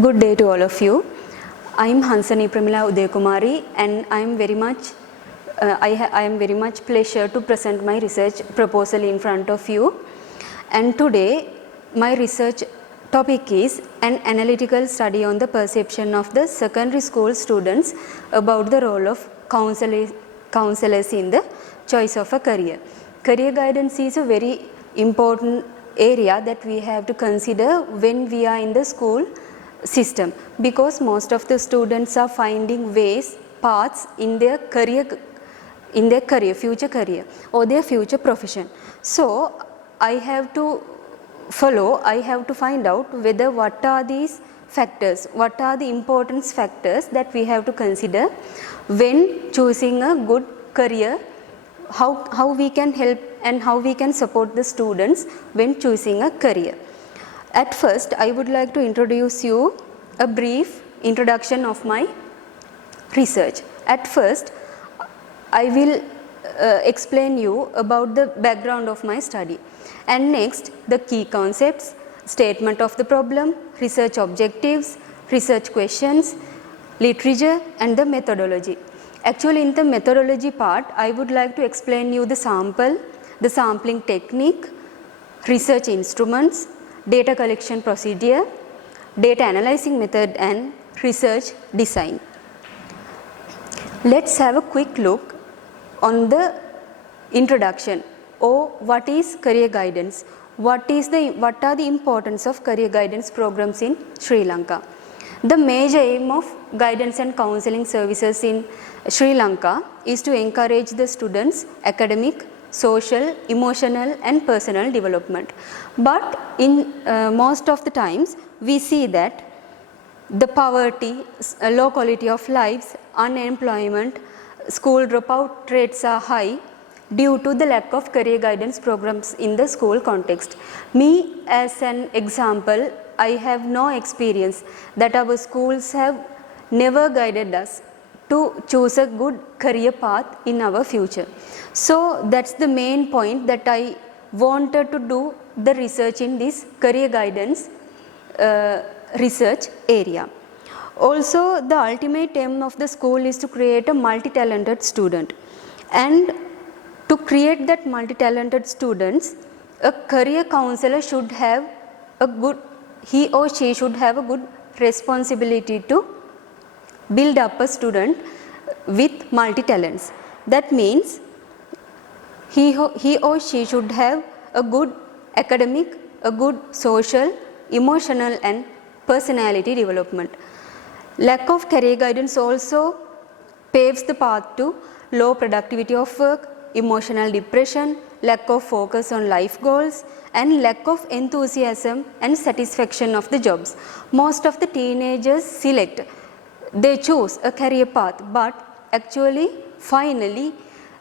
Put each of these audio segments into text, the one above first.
Good day to all of you. I am Hansani Pramila Udayakumari and I am very much pleasure to present my research proposal in front of you. And today my research topic is an analytical study on the perception of the secondary school students about the role of counselors in the choice of a career. Career guidance is a very important area that we have to consider when we are in the school system, because most of the students are finding paths in their future career or their future profession. So I have to find out whether what are these factors, what are the importance factors that we have to consider when choosing a good career, how we can help and how we can support the students when choosing a career. At first, I would like to introduce you a brief introduction of my research. At first, I will explain you about the background of my study, and next the key concepts, statement of the problem, research objectives, research questions, literature and the methodology. Actually, in the methodology part, I would like to explain you the sample, the sampling technique, research instruments, data collection procedure, data analyzing method and research design. Let's have a quick look on the introduction. What is career guidance? What are the importance of career guidance programs in Sri Lanka? The major aim of guidance and counseling services in Sri Lanka is to encourage the students' academic, social, emotional and personal development. But in most of the times we see that the poverty, low quality of lives, unemployment, school dropout rates are high due to the lack of career guidance programs in the school context. Me as an example, I have no experience that our schools have never guided us to choose a good career path in our future. So that's the main point that I wanted to do the research in this career guidance research area. Also, the ultimate aim of the school is to create a multi-talented student, and to create that multi-talented students, a career counselor should have he or she should have a good responsibility to build up a student with multi-talents. That means he or she should have a good academic, a good social, emotional and personality development. Lack of career guidance also paves the path to low productivity of work, emotional depression, lack of focus on life goals and lack of enthusiasm and satisfaction of the jobs. Most of the teenagers they choose a career path, but actually finally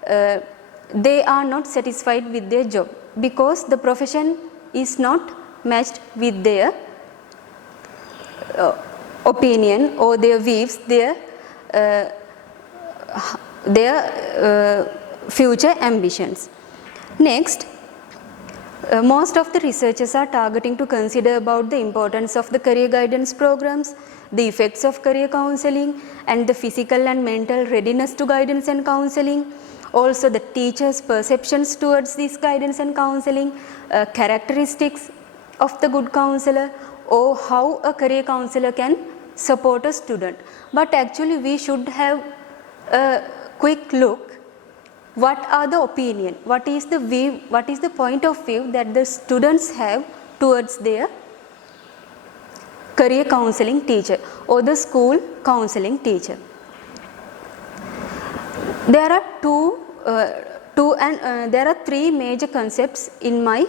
they are not satisfied with their job because the profession is not matched with their opinion or their views, their future ambitions. Next, most of the researchers are targeting to consider about the importance of the career guidance programs, the effects of career counseling and the physical and mental readiness to guidance and counseling, also the teachers' perceptions towards this guidance and counseling, characteristics of the good counselor, or how a career counselor can support a student. But actually we should have a quick look what are the opinion, what is the view, what is the point of view that the students have towards their career counseling teacher or the school counseling teacher. There are there are three major concepts in my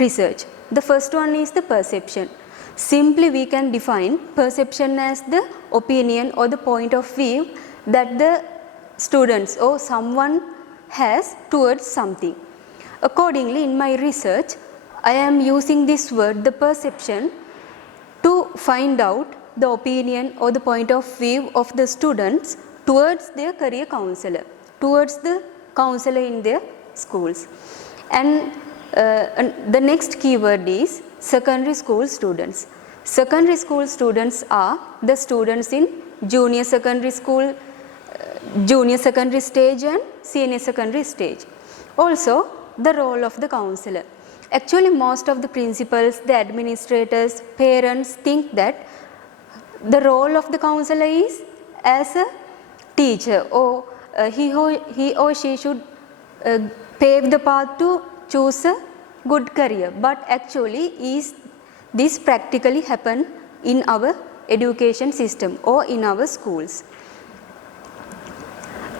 research. The first one is the perception. Simply we can define perception as the opinion or the point of view that the students or someone has towards something. Accordingly, in my research, I am using this word, the perception, to find out the opinion or the point of view of the students towards their career counselor, towards the counselor in their schools. And the next keyword is secondary school students. Secondary school students are the students in junior secondary school, junior secondary stage and senior secondary stage. Also, the role of the counselor. Actually, most of the principals, the administrators, parents think that the role of the counselor is as a teacher, or he or she should pave the path to choose a good career. But actually, this practically happen in our education system or in our schools.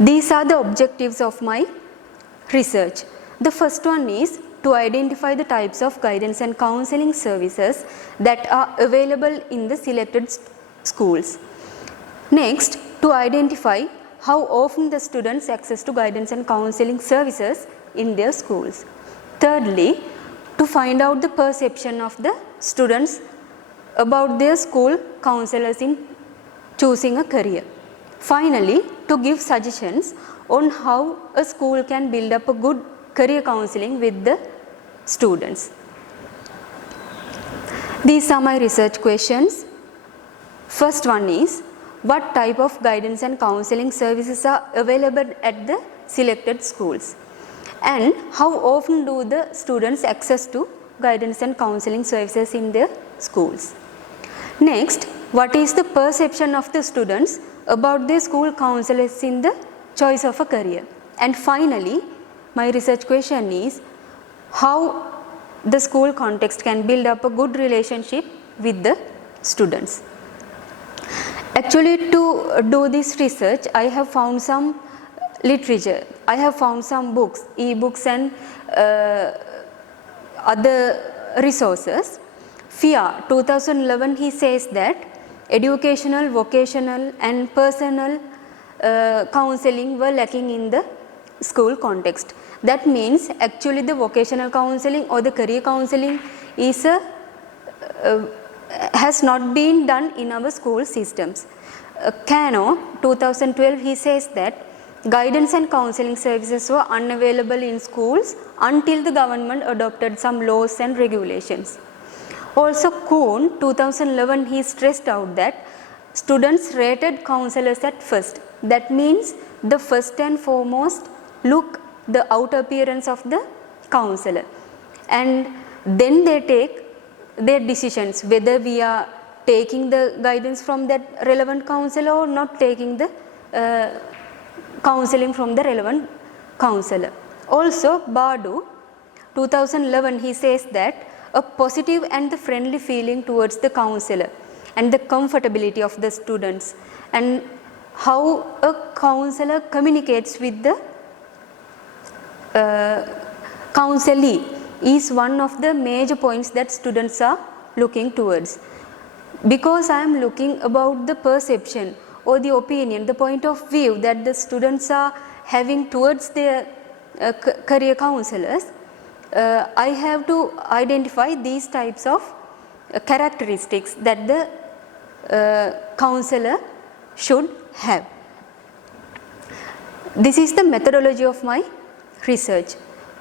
These are the objectives of my research. The first one is to identify the types of guidance and counseling services that are available in the selected schools. Next, to identify how often the students access to guidance and counseling services in their schools. Thirdly, to find out the perception of the students about their school counselors in choosing a career. Finally, to give suggestions on how a school can build up a good career counseling with the students. These are my research questions. First one is, what type of guidance and counseling services are available at the selected schools? And how often do the students access to guidance and counseling services in their schools? Next, what is the perception of the students about their school counselors in the choice of a career? And finally, my research question is, how the school context can build up a good relationship with the students. Actually, to do this research, I have found some literature. I have found some books, e-books and other resources. FIA 2011, he says that educational, vocational and personal counseling were lacking in the school context. That means actually the vocational counseling or the career counseling is has not been done in our school systems. Cano 2012, he says that guidance and counseling services were unavailable in schools until the government adopted some laws and regulations. Also Kuhn 2011, he stressed out that students rated counselors at first. That means the first and foremost look the outer appearance of the counselor, and then they take their decisions whether we are taking the guidance from that relevant counselor or not taking the counseling from the relevant counselor. Also Badu 2011, he says that a positive and the friendly feeling towards the counselor and the comfortability of the students and how a counselor communicates with the counselee is one of the major points that students are looking towards. Because I am looking about the perception or the opinion, the point of view that the students are having towards their career counselors, I have to identify these types of characteristics that the counselor should have. This is the methodology of my research.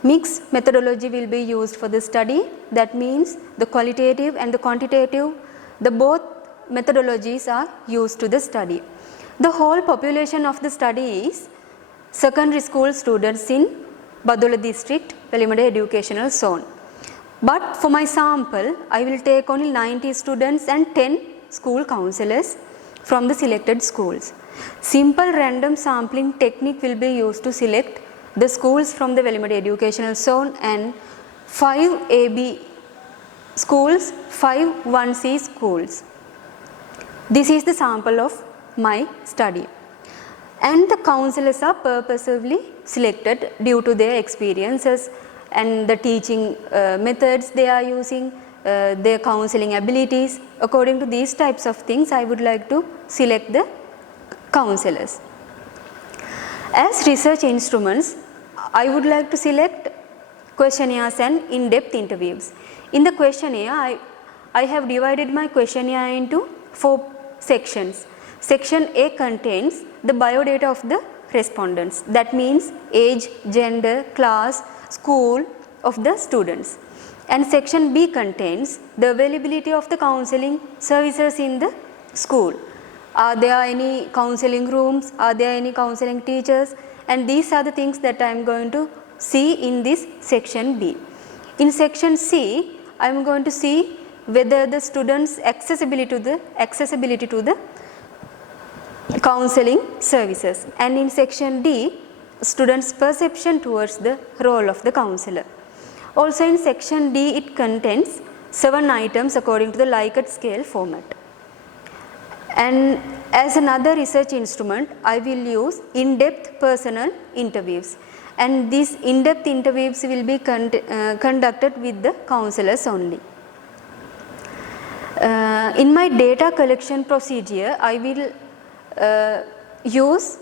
Mixed methodology will be used for the study. That means the qualitative and the quantitative, the both methodologies are used to the study. The whole population of the study is secondary school students in Badola district, Velimada educational zone. But for my sample, I will take only 90 students and 10 school counselors from the selected schools. Simple random sampling technique will be used to select the schools from the Velimada educational zone and 5 AB schools, 5 1C schools. This is the sample of my study. And the counselors are purposefully selected due to their experiences and the teaching methods they are using, their counseling abilities. According to these types of things, I would like to select the counselors. As research instruments, I would like to select questionnaires and in-depth interviews. In the questionnaire, I have divided my questionnaire into 4 sections. Section A contains the biodata of the respondents. That means age, gender, class, school of the students. And section B contains the availability of the counseling services in the school. Are there any counseling rooms? Are there any counseling teachers? And these are the things that I am going to see in this section B. In section C, I am going to see whether the students' accessibility to the counseling services. And in section D, students' perception towards the role of the counselor. Also in section D, it contains 7 items according to the Likert scale format. And as another research instrument, I will use in-depth personal interviews. And these in-depth interviews will be conducted with the counselors only. In my data collection procedure, I will use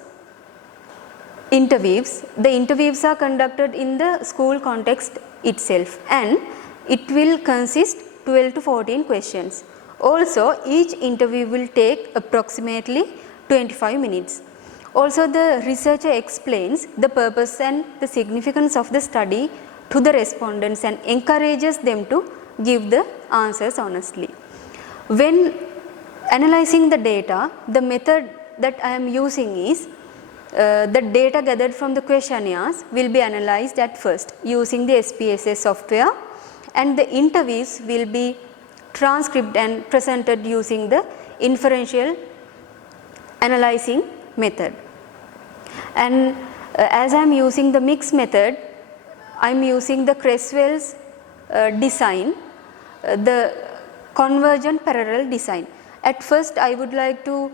interviews. The interviews are conducted in the school context itself, and it will consist 12 to 14 questions. Also, each interview will take approximately 25 minutes. Also, the researcher explains the purpose and the significance of the study to the respondents and encourages them to give the answers honestly. When analyzing the data, the method that I am using is the data gathered from the questionnaires will be analyzed at first using the SPSS software, and the interviews will be transcribed and presented using the inferential analyzing method. And as I am using the mixed method, I am using the Creswell's design, the convergent parallel design. At first, I would like to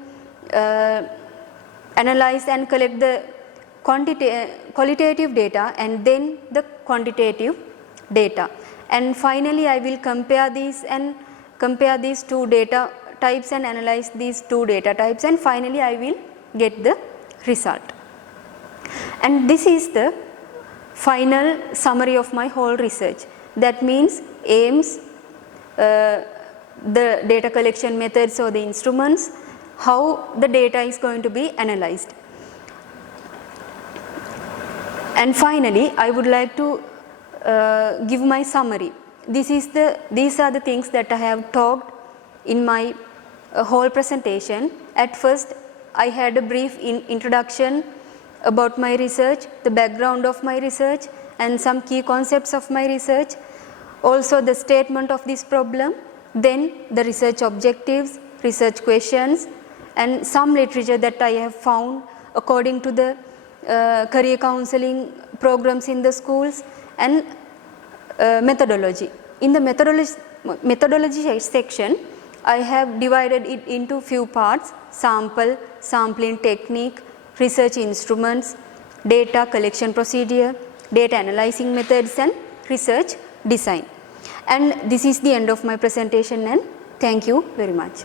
analyze and collect the qualitative data and then the quantitative data. And finally, I will compare these two data types and analyze these two data types, and finally I will get the result. And this is the final summary of my whole research. That means aims, the data collection methods or the instruments, how the data is going to be analyzed. And finally, I would like to give my summary. These are the things that I have talked in my whole presentation. At first, I had a brief introduction about my research, the background of my research, and some key concepts of my research. Also, the statement of this problem, then the research objectives, research questions, and some literature that I have found according to the career counseling programs in the schools, and methodology. In the methodology section, I have divided it into few parts: sampling technique, research instruments, data collection procedure, data analyzing methods, and research design. And this is the end of my presentation, and thank you very much.